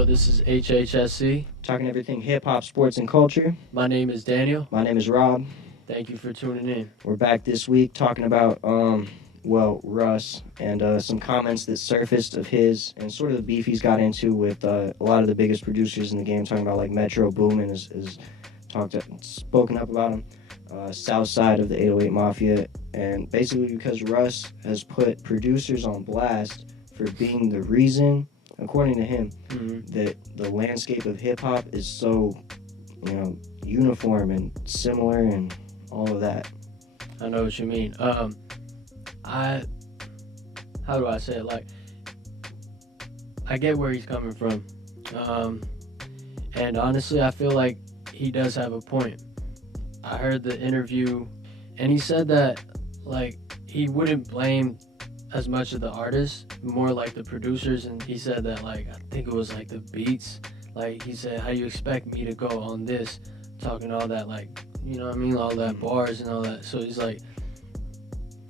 Yo, this is HHSC. Talking everything hip-hop, sports, and culture. My name is Daniel. My name is Rob. Thank you for tuning in. We're back this week talking about, Russ and some comments that surfaced of his and sort of the beef he's got into with a lot of the biggest producers in the game, talking about like Metro Boomin has spoken up about him, South Side of the 808 Mafia, and basically because Russ has put producers on blast for being the reason, according to him, that the landscape of hip-hop is so, uniform and similar and all of that. I know what you mean. How do I say it? Like, I get where he's coming from. And honestly, I feel like he does have a point. I heard the interview, and he said that, like, he wouldn't blame as much of the artists, more like the producers, and he said that, like, I think it was like the beats, like he said, how you expect me to go on this, talking all that, like, you know what I mean, all that bars and all that. So he's like,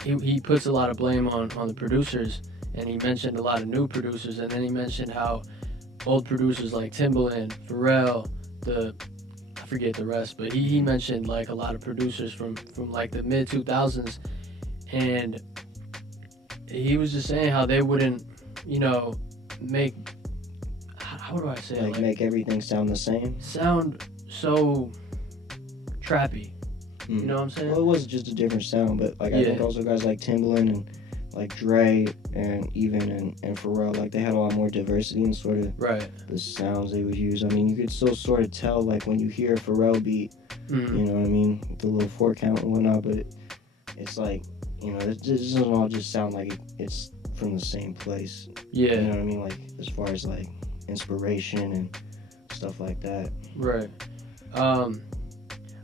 he puts a lot of blame on the producers, and he mentioned a lot of new producers, and then he mentioned how old producers like Timbaland, Pharrell, I forget the rest, but he mentioned like a lot of producers from like the mid 2000s, and he was just saying how they wouldn't, make, how do I say it? Like make everything sound the same? Sound so trappy. You know what I'm saying? Well, it was just a different sound, but like I think also guys like Timbaland and like Dre and Pharrell, like they had a lot more diversity in sort of the sounds they would use. I mean, you could still sort of tell like when you hear a Pharrell beat, you know what I mean, with the little 4 count and whatnot, but it's like, it doesn't all just sound like it's from the same place. Yeah. You know what I mean? Like as far as like inspiration and stuff like that. Right.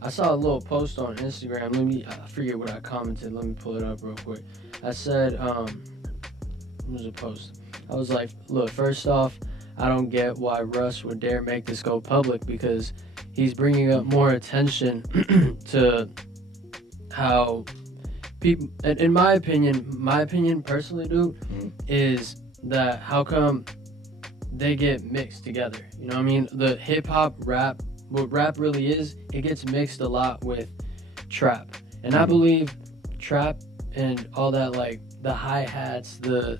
I saw a little post on Instagram. I forget what I commented. Let me pull it up real quick. I said, what was the post? I was like, look, first off, I don't get why Russ would dare make this go public, because he's bringing up more attention to how people, in my opinion personally, dude, is that how come they get mixed together? You know what I mean? The hip-hop, rap, what rap really is, it gets mixed a lot with trap. And I believe trap and all that, like the hi-hats, a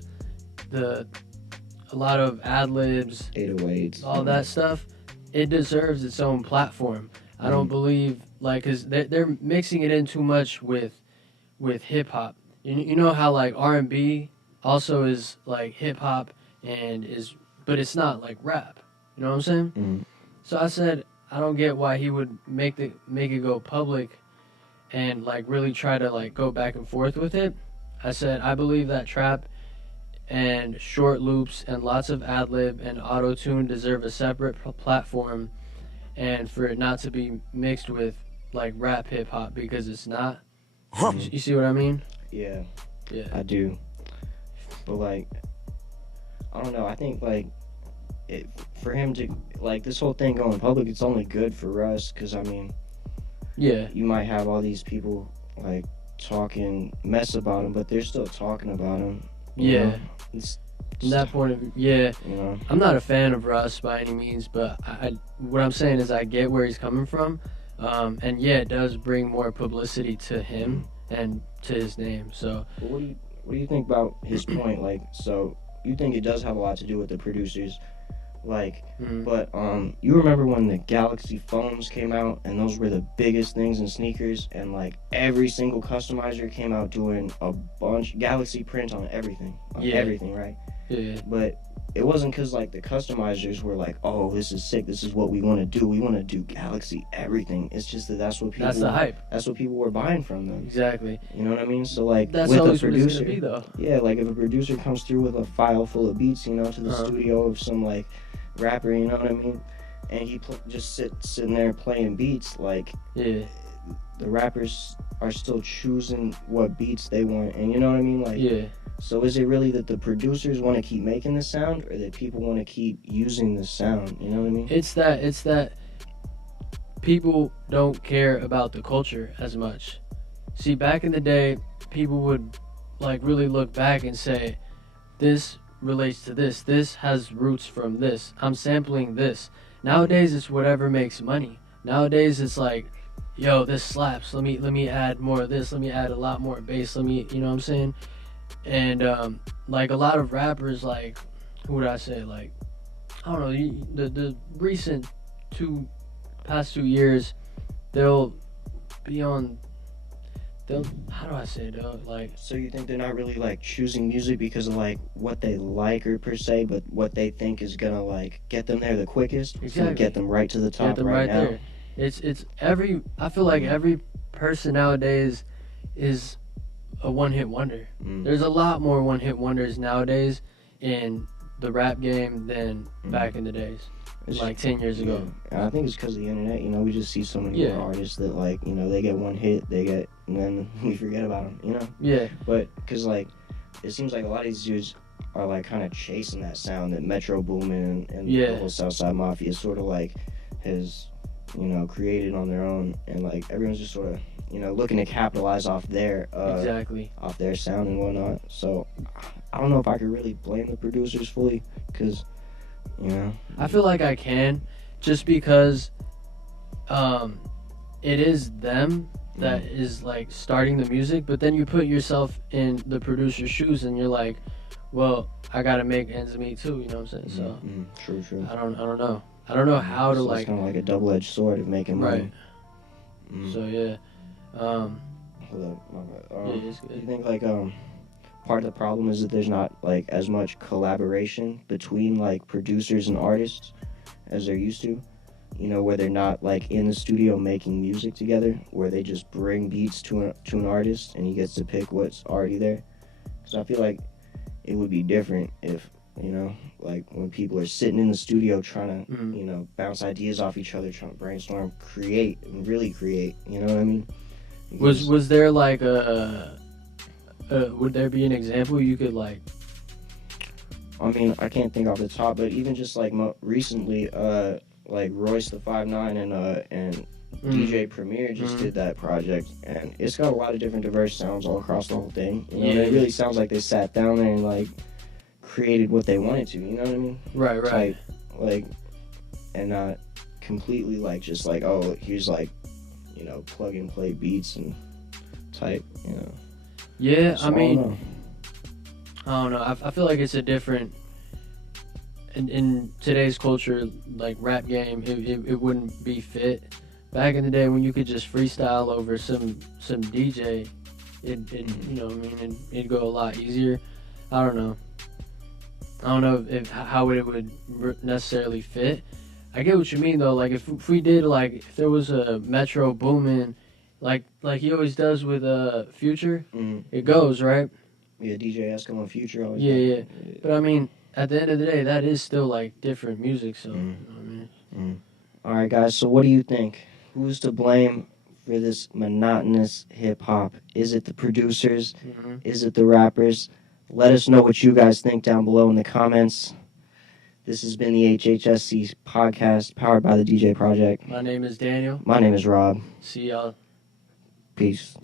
lot of ad-libs, 808s, all that stuff, it deserves its own platform. I don't believe, like, because they're mixing it in too much with hip-hop. You know how, like, R&B also is, like, hip-hop but it's not, like, rap. You know what I'm saying? So I said, I don't get why he would make it go public and like really try to like go back and forth with it. I said, I believe that trap and short loops and lots of ad-lib and auto-tune deserve a separate platform, and for it not to be mixed with like rap hip-hop, because it's not. You see what I mean? Yeah, I do. But like, I don't know, I think like for him to, like, this whole thing going public, it's only good for Russ, because, I mean, you might have all these people, like, talking mess about him, but they're still talking about him. You know? From that point of view, I'm not a fan of Russ by any means, but what I'm saying is I get where he's coming from, and it does bring more publicity to him and to his name, so. But what do you think about his point? Like, so, you think it does have a lot to do with the producers, like, but you remember when the Galaxy phones came out, and those were the biggest things in sneakers, and like every single customizer came out doing a bunch Galaxy print on everything, everything, right? But it wasn't because like the customizers were like, oh, this is sick, this is what we want to do, we want to do Galaxy everything. It's just that's what people, that's the hype, that's what people were buying from them. Exactly. You know what I mean? So like, that's with always a producer, what it's gonna be, though. Like if a producer comes through with a file full of beats, to the studio of some like rapper, you know what I mean, and he just sitting there playing beats, like the rappers are still choosing what beats they want, and you know what I mean, like so is it really that the producers want to keep making the sound, or that people want to keep using the sound? You know what I mean? It's that people don't care about the culture as much. See, back in the day, people would like really look back and say, this relates to this. This has roots from this. I'm sampling this. Nowadays, it's whatever makes money. Nowadays, it's like, yo, this slaps. Let me add more of this. Let me add a lot more bass. Let me, you know what I'm saying? And like a lot of rappers, like, who would I say? Like, I don't know. The recent past 2 years, they'll be on. How do I say it, though? Like, so you think they're not really like choosing music because of like what they like or per se, but what they think is gonna like get them there the quickest, Exactly. get them right to the top, get them right now. there. It's every. I feel like every person nowadays is a one-hit wonder. There's a lot more one-hit wonders nowadays in the rap game than back in the days. Like 10 years ago. Yeah. I think it's because of the internet. You know, we just see so many more artists that, like, you know, they get one hit, and then we forget about them, you know? Yeah. But, because, like, it seems like a lot of these dudes are, like, kind of chasing that sound that Metro Boomin and the whole Southside Mafia sort of, like, has, you know, created on their own. And, like, everyone's just sort of, you know, looking to capitalize off their, off their sound and whatnot. So, I don't know if I could really blame the producers fully, because... You know, I feel like I can, just because it is them that is like starting the music, but then you put yourself in the producer's shoes and you're like, well, I gotta make ends meet too, you know what I'm saying? So true. I don't know. I don't know how to like. It's kind of like a double-edged sword of making money. Right. So yeah. Hold up, my bad. Yeah, it's good. You think like part of the problem is that there's not like as much collaboration between like producers and artists as there used to, you know, where they're not like in the studio making music together, where they just bring beats to an artist and he gets to pick what's already there. Because I feel like it would be different if, you know, like when people are sitting in the studio trying to, you know, bounce ideas off each other, trying to brainstorm, create, and really create, you know what I mean? Because was there like would there be an example you could like? I mean, I can't think off the top, but even just like recently, like Royce the 5'9" and DJ Premier just did that project, and it's got a lot of different diverse sounds all across the whole thing. You know, it really sounds like they sat down there and like created what they wanted to. You know what I mean? Right. Like, and not completely like just like, oh, here's like, you know, plug and play beats and type, you know. Yeah, So I mean, I don't know. I feel like it's a different in today's culture, like rap game. It wouldn't be fit. Back in the day when you could just freestyle over some DJ, it you know, I mean, it'd go a lot easier. I don't know if how it would necessarily fit. I get what you mean though. Like if we did like if there was a Metro Boomin, like he always does with Future, it goes right. Yeah, DJ Esco and Future always. Yeah. But I mean, at the end of the day, that is still like different music. So, you know what I mean? All right, guys. So what do you think? Who's to blame for this monotonous hip hop? Is it the producers? Is it the rappers? Let us know what you guys think down below in the comments. This has been the HHSC podcast powered by the DJ Project. My name is Daniel. My name is Rob. See y'all. Peace.